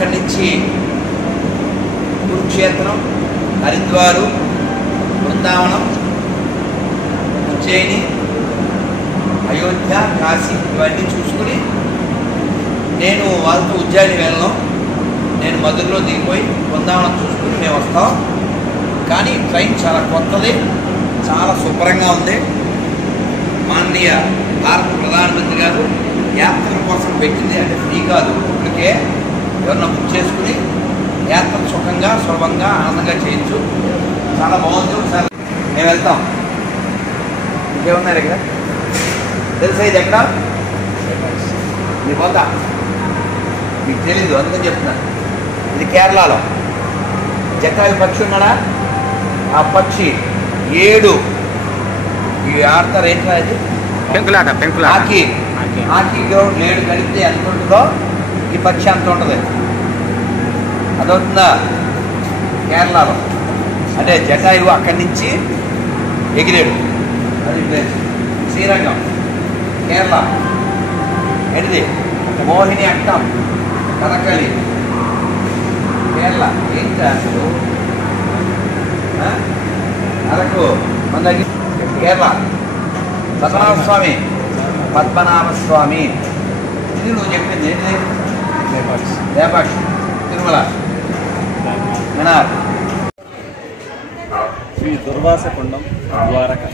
అక్కడి నుంచి కురుక్షేత్రం, హరిద్వారు, బృందావనం, ఉజ్జయిని, అయోధ్య, కాశీ ఇవన్నీ చూసుకుని నేను వాళ్ళతో ఉజ్జయిని వెళ్ళను, నేను మధురలో దిగిపోయి బృందావనం చూసుకుని మేము వస్తాం. కానీ ట్రైన్ చాలా కొత్తది, చాలా శుభ్రంగా ఉంది. మాననీయ భారత ప్రధానమంత్రి గారు యాత్ర కోసం పెట్టింది, అంటే ఫ్రీ కాదు, ఇప్పటికే ఎవరన్నా బుక్ చేసుకుని యాత్ర సుఖంగా సులభంగా ఆనందంగా చేయొచ్చు. చాలా బాగుంది. ఒకసారి మేము వెళ్తాం. ఇంకేమున్నారు ఇక్కడ తెలుసా? ఇది ఎక్కడ మీ కొంత మీకు తెలీదు, అందుకని చెప్తున్నాను. ఇది కేరళలో జటాయు పక్షి ఉన్నాడా? ఆ పక్షి 7 ఆడతారు. ఏంటో అది పెంకులాట. హాకీ గ్రౌండ్ 7 కలిపితే ఎంత ఉంటుందో ఈ పక్షి అంత ఉంటుంది. అదవుతుందా? కేరళలో అంటే జటాయువు అక్కడి నుంచి ఎగిరాడు. అది ప్లేస్ శ్రీరంగం, కేరళ. ఏంటిది? మోహిని అట్టం, కథకళి, కేరళ. ఏంటి అసలు అరకు మన దగ్గర కేరళ. పద్మనాభస్వామి ఇది నువ్వు చెప్పింది ఏంటిది? లేపాక్షి, తిరుమల, మినార్. శ్రీ దుర్వాస కుండం, ద్వారక.